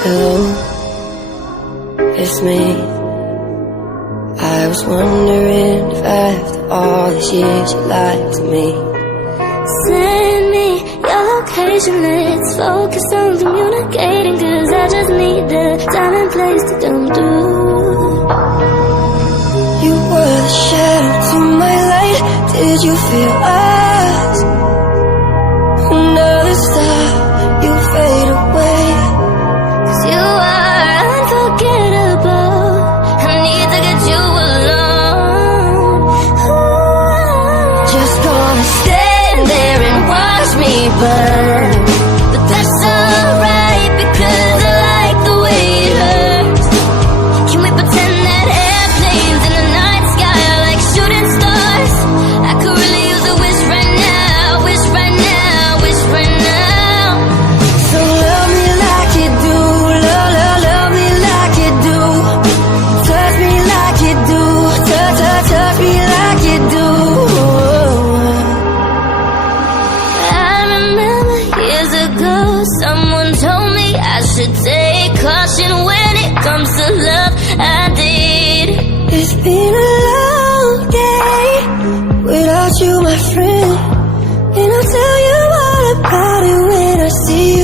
Hello, it's me. I was wondering if after all these years you lied to me. Send me your location, let's focus on communicating, 'cause I just need the time and place to come through. You were the shadow to my light. Did you feel us? Another star, you fade away. 'Cause you are unforgettable. I need to get you alone. Ooh. Just gonna stand there and watch me burn. But that's alright, because I like the way it hurts. Can we pretend that airplanes in the night sky are like shooting stars? I could really use a wish right now, wish right now, wish right now. So love me like you do, love me like you do. Touch me like you do, touch me like you do. I remember years ago, someone told me I should take caution when it comes to love. I did. It's been a long day without you, my friend, and I'll tell you all about it when I see